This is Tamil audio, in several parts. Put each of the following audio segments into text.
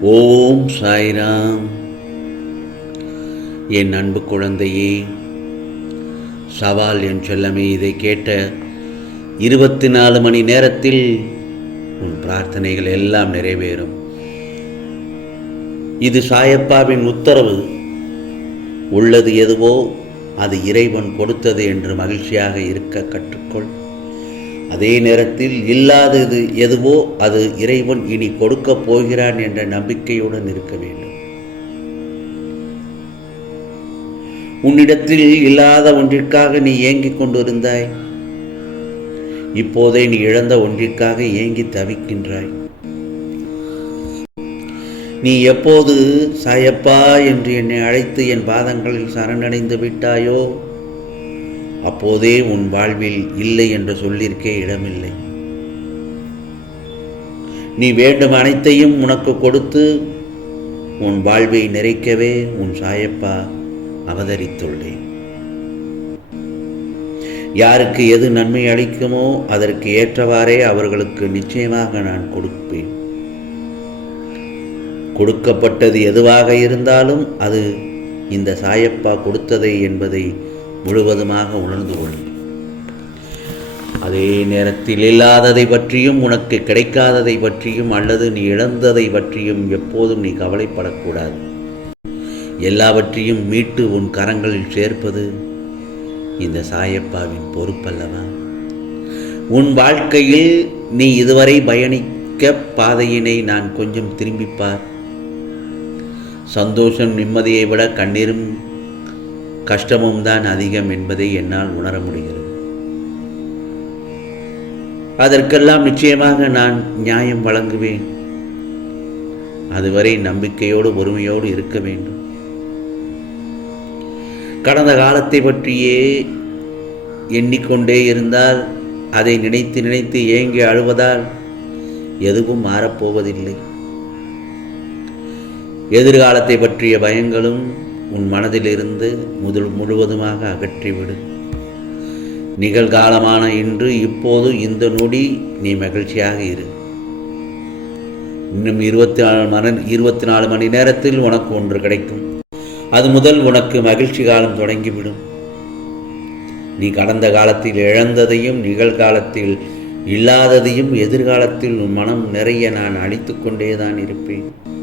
ஓம் சாய்ராம். என் அன்பு குழந்தையே சவால் என் செல்லமே இதை கேட்ட இருபத்தி நாலு மணி நேரத்தில் உன் பிரார்த்தனைகள் எல்லாம் நிறைவேறும். இது சாயப்பாவின் உத்தரவு. உள்ளது எதுவோ அது இறைவன் கொடுத்தது என்று மகிழ்ச்சியாக இருக்க கற்றுக்கொள். அதே நேரத்தில் இல்லாதது எதுவோ அது இறைவன் இனி கொடுக்கப் போகிறான் என்ற நம்பிக்கையுடன் இருக்க வேண்டும். உன்னிடத்தில் இல்லாத ஒன்றிற்காக நீ ஏங்கிக் கொண்டிருந்தாய். இப்போதே நீ இழந்த ஒன்றிற்காக ஏங்கி தவிக்கின்றாய். நீ எப்போது சாயப்பா என்று என்னை அழைத்து என் பாதங்களில் சரணடைந்து விட்டாயோ? அப்போதே உன் வாழ்வில் இல்லை என்று சொல்லிருக்கே இடமில்லை. நீ வேண்டும் அனைத்தையும் உனக்கு கொடுத்து உன் வாழ்வை நிறைக்கவே உன் சாயப்பா அவதரித்துள்ளேன். யாருக்கு எது நன்மை அளிக்குமோ அதற்கு ஏற்றவாறே அவர்களுக்கு நிச்சயமாக நான் கொடுப்பேன். கொடுக்கப்பட்டது எதுவாக இருந்தாலும் அது இந்த சாயப்பா கொடுத்ததை என்பதை முழுவதுமாக உணர்ந்து கொள். அதே நேரத்தில் இல்லாததை பற்றியும் உனக்கு கிடைக்காததை பற்றியும் அல்லது நீ இழந்ததை பற்றியும் எப்போதும் நீ கவலைப்படக்கூடாது. எல்லாவற்றையும் மீட்டு உன் கரங்களில் சேர்ப்பது இந்த சாயப்பாவின் பொறுப்பல்லவா? உன் வாழ்க்கையில் நீ இதுவரை பயணிக்க பாதையினை நான் கொஞ்சம் திரும்பிப்பார் சந்தோஷம் நிம்மதியை விட கண்ணீரும் கஷ்டமும் தான் அதிகம் என்பதை என்னால் உணர முடிகிறது. அதற்கெல்லாம் நிச்சயமாக நான் நியாயம் வழங்குவேன். அதுவரை நம்பிக்கையோடு பொறுமையோடு இருக்க வேண்டும். கடந்த காலத்தை பற்றியே எண்ணிக்கொண்டே இருந்தால் அதை நினைத்து நினைத்து ஏங்கி அழுவதால் எதுவும் மாறப்போவதில்லை. எதிர்காலத்தை பற்றிய பயங்களும் உன் மனதிலிருந்து முதல் முழுவதுமாக அகற்றிவிடு. நிகழ்காலமான இன்று இப்போது இந்த நொடி நீ மகிழ்ச்சியாக இரு. இன்னும் இருபத்தி நாலு மணி இருபத்தி நாலு மணி நேரத்தில் உனக்கு ஒன்று கிடைக்கும். அது முதல் உனக்கு மகிழ்ச்சி காலம் தொடங்கிவிடும். நீ கடந்த காலத்தில் இழந்ததையும் நிகழ்காலத்தில் இல்லாததையும் எதிர்காலத்தில் உன் மனம் நிறைய நான் அழித்து கொண்டேதான் இருப்பேன்.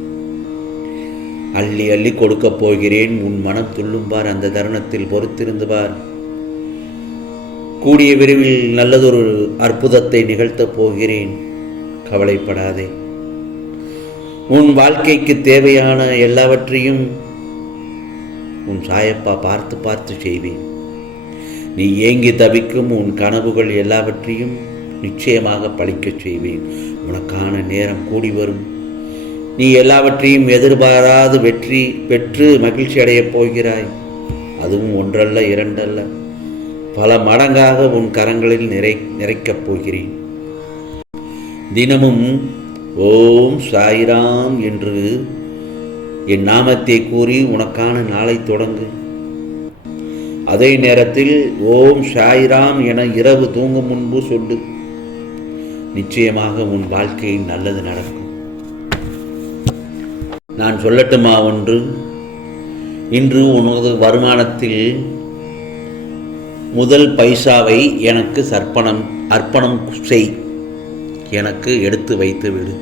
அள்ளி அள்ளி கொடுக்கப் போகிறேன். உன் மனம் துள்ளும்பார் அந்த தருணத்தில் பொறுத்திருந்துவார் கூடிய விரைவில் நல்லதொரு அற்புதத்தை நிகழ்த்தப் போகிறேன். கவலைப்படாதே. உன் வாழ்க்கைக்கு தேவையான எல்லாவற்றையும் உன் சாயப்பா பார்த்து பார்த்து செய்வேன். நீ ஏங்கி தவிக்கும் உன் கனவுகள் எல்லாவற்றையும் நிச்சயமாக பழிக்கச் செய்வேன். உனக்கான நேரம் கூடி வரும். நீ எல்லாவற்றையும் எதிர்பாராது வெற்றி பெற்று மகிழ்ச்சி அடையப் போகிறாய். அதுவும் ஒன்றல்ல இரண்டல்ல. பல மடங்காக உன் கரங்களில் நிறை நிறைக்கப் போகிறேன். தினமும் ஓம் சாய்ராம் என்று என் நாமத்தை கூறி உனக்கான நாளை தொடங்கு. அதே நேரத்தில் ஓம் சாய்ராம் என இரவு தூங்கும் முன்பு சொல்லு. நிச்சயமாக உன் வாழ்க்கையில் நல்லது நடக்கும். நான் சொல்லட்டுமா ஒன்று? இன்று உனது வருமானத்தில் முதல் பைசாவை எனக்கு சர்ப்பணம் அர்ப்பணம் செய். எனக்கு எடுத்து வைத்து விடு.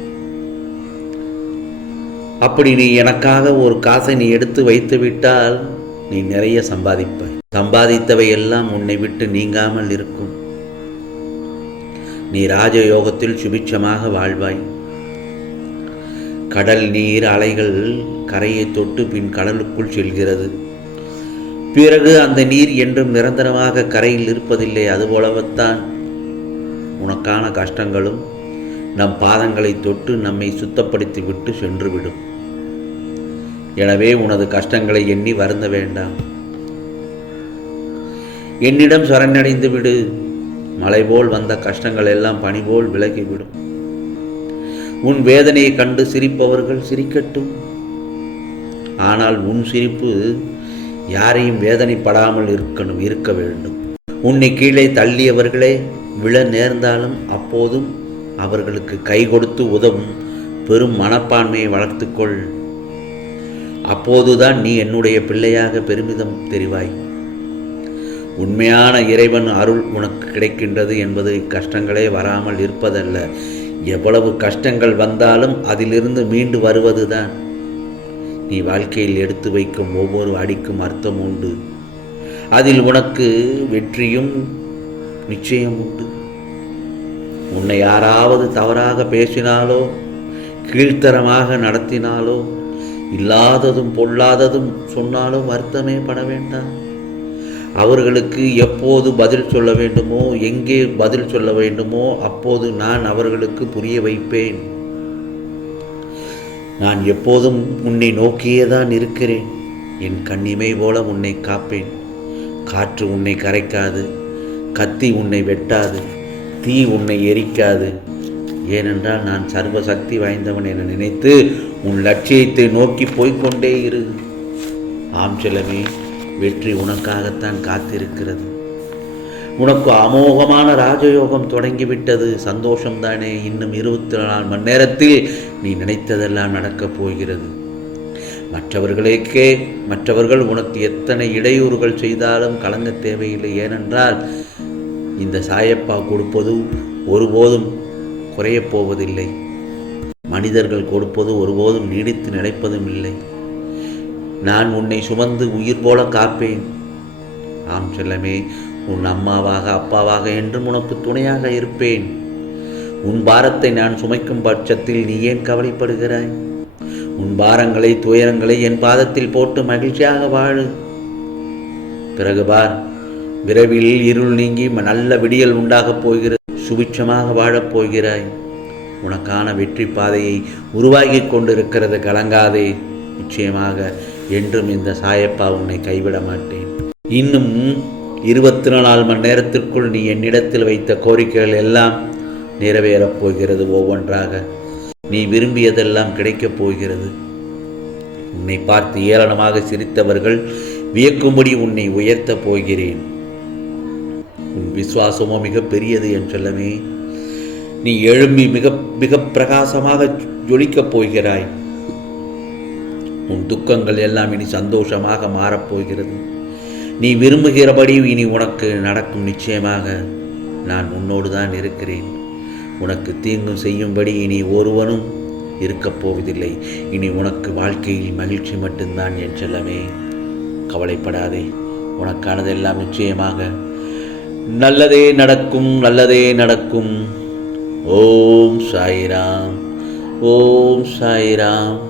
அப்படி நீ எனக்காக ஒரு காசை நீ எடுத்து வைத்து விட்டால் நீ நிறைய சம்பாதிப்பாய். சம்பாதித்தவை எல்லாம் உன்னை விட்டு நீங்காமல் இருக்கும். நீ ராஜயோகத்தில் சுபிட்சமாக வாழ்வாய். கடல் நீர் அலைகள் கரையை தொட்டு பின் கடலுக்குள் செல்கிறது. பிறகு அந்த நீர் என்றும் நிரந்தரமாக கரையில் இருப்பதில்லை அதுபோலவத்தான் உனக்கான கஷ்டங்களும் நம் பாதங்களை தொட்டு நம்மை சுத்தப்படுத்தி விட்டு சென்றுவிடும். எனவே உனது கஷ்டங்களை எண்ணி வருந்த வேண்டாம். என்னிடம் சரணடைந்து விடு மலை போல் வந்த கஷ்டங்கள் எல்லாம் பனி போல் விலகிவிடும். உன் வேதனையை கண்டு சிரிப்பவர்கள் சிரிக்கட்டும். ஆனால் உன் சிரிப்பு யாரையும் வேதனைப்படாமல் இருக்கணும் இருக்க வேண்டும். உன்னை கீழே தள்ளியவர்களே விழ நேர்ந்தாலும் அப்போதும் அவர்களுக்கு கை கொடுத்து உதவும் பெரும் மனப்பான்மையை வளர்த்துக்கொள். அப்போதுதான் நீ என்னுடைய பிள்ளையாக பெருமிதம் தெரிவாய். உண்மையான இறைவன் அருள் உனக்கு கிடைக்கின்றது என்பது கஷ்டங்களே வராமல் இருப்பதல்ல. எவ்வளவு கஷ்டங்கள் வந்தாலும் அதிலிருந்து மீண்டு வருவதுதான். நீ வாழ்க்கையில் எடுத்து வைக்கும் ஒவ்வொரு அடிக்கும் அர்த்தம் உண்டு. அதில் உனக்கு வெற்றியும் நிச்சயம் உண்டு. உன்னை யாராவது தவறாக பேசினாலோ கீழ்த்தரமாக நடத்தினாலோ இல்லாததும் பொல்லாததும் சொன்னாலும் வருத்தமே பட வேண்டாம். அவர்களுக்கு எப்போது பதில் சொல்ல வேண்டுமோ எங்கே பதில் சொல்ல வேண்டுமோ அப்போது நான் அவர்களுக்கு புரிய வைப்பேன். நான் எப்போதும் உன்னை நோக்கியே தான் இருக்கிறேன். என் கண்ணிமை போல உன்னை காப்பேன். காற்று உன்னை கரைக்காது. கத்தி உன்னை வெட்டாது. தீ உன்னை எரிக்காது. ஏனென்றால் நான் சர்வ சக்தி வாய்ந்தவன் என நினைத்து உன் லட்சியத்தை நோக்கி போய்கொண்டே இரு. ஆம் செல்லமே. வெற்றி உனக்காகத்தான் காத்திருக்கிறது. உனக்கு அமோகமான ராஜயோகம் தொடங்கிவிட்டது. சந்தோஷம்தானே இன்னும் இருபத்தி நாலு மணி நேரத்தில் நீ நினைத்ததெல்லாம் நடக்கப் போகிறது. மற்றவர்களுக்கே மற்றவர்கள் உனக்கு எத்தனை இடையூறுகள் செய்தாலும் கலங்க தேவையில்லை. ஏனென்றால் இந்த சாயப்பா கொடுப்பது ஒருபோதும் குறையப் போவதில்லை. மனிதர்கள் கொடுப்பது ஒருபோதும் நீடித்து நிலைப்பதும் இல்லை. நான் உன்னை சுமந்து உயிர் போல காப்பேன். ஆம் செல்லமே உன் அம்மாவாக அப்பாவாக என்றும் உனக்கு துணையாக இருப்பேன். உன் பாரத்தை நான் சுமைக்கும் பட்சத்தில் நீ ஏன் கவலைப்படுகிறாய்? உன் பாரங்களை துயரங்களை என் பாதத்தில் போட்டு மகிழ்ச்சியாக வாழு. பிறகு பார் விரைவில் இருள் நீங்கி நல்ல விடியல் உண்டாகப் போகிறது சுபிட்சமாக வாழப் போகிறாய். உனக்கான வெற்றி பாதையை உருவாகி கொண்டிருக்கிறது கலங்காதே. நிச்சயமாக என்றும் இந்த சாயப்பா உன்னை கைவிட மாட்டேன். இன்னும் இருபத்தி நாலு மணி நேரத்திற்குள் நீ என்னிடத்தில் வைத்த கோரிக்கைகள் எல்லாம் நிறைவேறப் போகிறது ஒவ்வொன்றாக. நீ விரும்பியதெல்லாம் கிடைக்கப் போகிறது. உன்னை பார்த்து ஏளனமாக சிரித்தவர்கள் வியக்கும்படி உன்னை உயர்த்தப் போகிறேன். உன் விசுவாசமோ மிக பெரியது என் செல்லமே. நீ எழும்பி மிக மிக பிரகாசமாக ஜொலிக்கப் போகிறாய். உன் துக்கங்கள் எல்லாம் இனி சந்தோஷமாக மாறப்போகிறது. நீ விரும்புகிறபடி இனி உனக்கு நடக்கும் நிச்சயமாக நான் உன்னோடு தான் இருக்கிறேன். உனக்கு தீங்கு செய்யும்படி இனி ஒருவனும் இருக்கப் போவதில்லை. இனி உனக்கு வாழ்க்கையில் மகிழ்ச்சி மட்டும்தான் என் செல்லமே. கவலைப்படாதே. உனக்கானதெல்லாம் நிச்சயமாக நல்லதே நடக்கும் நல்லதே நடக்கும். ஓம் சாய்ராம். ஓம் சாய்ராம்.